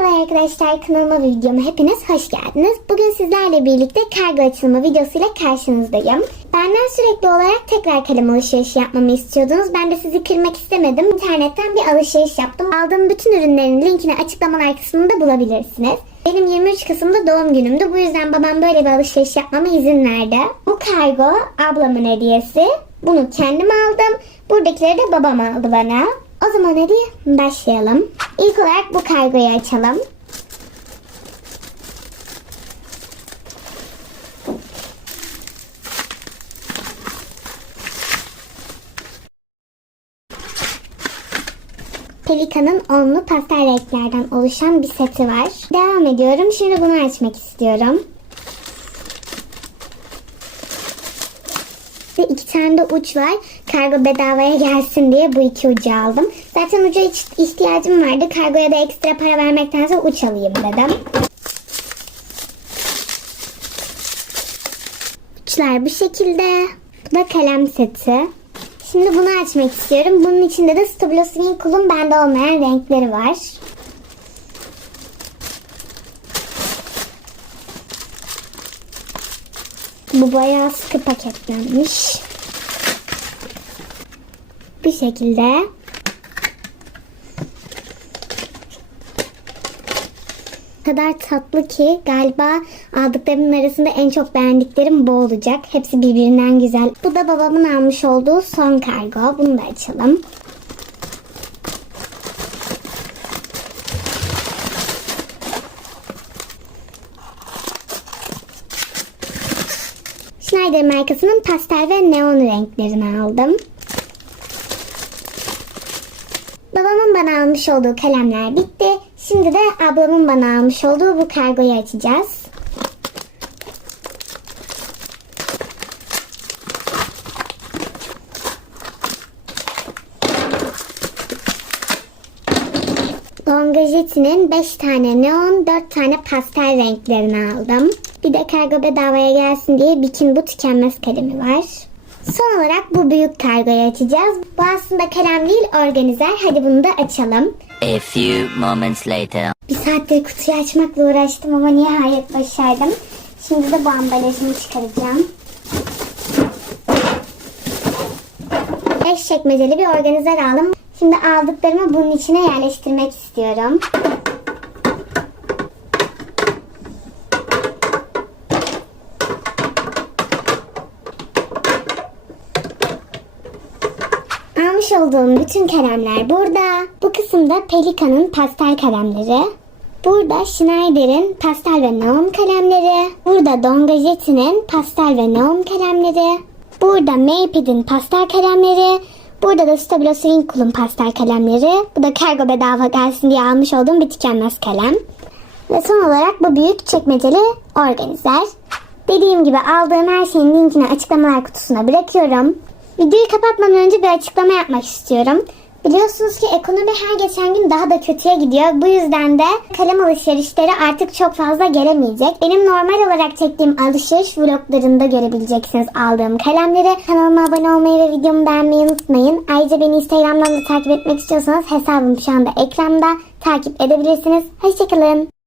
Merhaba arkadaşlar kanalıma ve videoma hepiniz hoş geldiniz. Bugün sizlerle birlikte kargo açılımı videosuyla karşınızdayım. Benden sürekli olarak tekrar kalem alışverişi yapmamı istiyordunuz. Ben de sizi kırmak istemedim. İnternetten bir alışveriş yaptım. Aldığım bütün ürünlerin linkini açıklamalar kısmında bulabilirsiniz. Benim 23 Kasım'da doğum günümdü. Bu yüzden babam böyle bir alışveriş yapmama izin verdi. Bu kargo ablamın hediyesi. Bunu kendim aldım. Buradakileri de babam aldı bana. O zaman hadi başlayalım. İlk olarak bu kargoyu açalım. Pelika'nın onlu pastel renklerden oluşan bir seti var. Devam ediyorum. Şimdi bunu açmak istiyorum. Ve iki tane de uç var. Kargo bedavaya gelsin diye bu iki ucu aldım. Zaten uca ihtiyacım vardı. Kargoya da ekstra para vermektense uç alayım dedim. Uçlar bu şekilde. Bu da kalem seti. Şimdi bunu açmak istiyorum. Bunun içinde de Stabilo Swing Cool'un bende olmayan renkleri var. Bu bayağı sıkı paketlenmiş. Bu şekilde. Kadar tatlı ki galiba aldıklarımın arasında en çok beğendiklerim bu olacak. Hepsi birbirinden güzel. Bu da babamın almış olduğu son kargo. Bunu da açalım. Schneider markasının pastel ve neon renklerini aldım. Babamın bana almış olduğu kalemler bitti. Şimdi de ablamın bana almış olduğu bu kargoyu açacağız. Longeviti'nin 5 tane neon, 4 tane pastel renklerini aldım. Bir de kargo bedavaya gelsin diye Bikin bu tükenmez kalemi var. Son olarak bu büyük kargoyu açacağız. Bu aslında kalem değil organizer. Hadi bunu da açalım. A few moments later. Bir saattir kutuyu açmakla uğraştım ama nihayet başardım. Şimdi de bu ambalajını çıkaracağım. Beş çekmeceli bir organizer aldım. Şimdi aldıklarımı bunun içine yerleştirmek istiyorum. Almış olduğum bütün kalemler burada. Bu kısımda Pelika'nın pastel kalemleri. Burada Schneider'in pastel ve neon kalemleri. Burada Dongajetti'nin pastel ve neon kalemleri. Burada Mapid'in pastel kalemleri. Burada da Stabilo Swingcool'un pastel kalemleri. Bu da kargo bedava gelsin diye almış olduğum bir tükenmez kalem. Ve son olarak bu büyük çekmeceli organizer. Dediğim gibi aldığım her şeyin linkini açıklamalar kutusuna bırakıyorum. Videoyu kapatmadan önce bir açıklama yapmak istiyorum. Biliyorsunuz ki ekonomi her geçen gün daha da kötüye gidiyor. Bu yüzden de kalem alışverişleri artık çok fazla gelemeyecek. Benim normal olarak çektiğim alışveriş vloglarında görebileceksiniz aldığım kalemleri. Kanalıma abone olmayı ve videomu beğenmeyi unutmayın. Ayrıca beni Instagram'dan da takip etmek istiyorsanız hesabım şu anda ekranda. Takip edebilirsiniz. Hoşçakalın.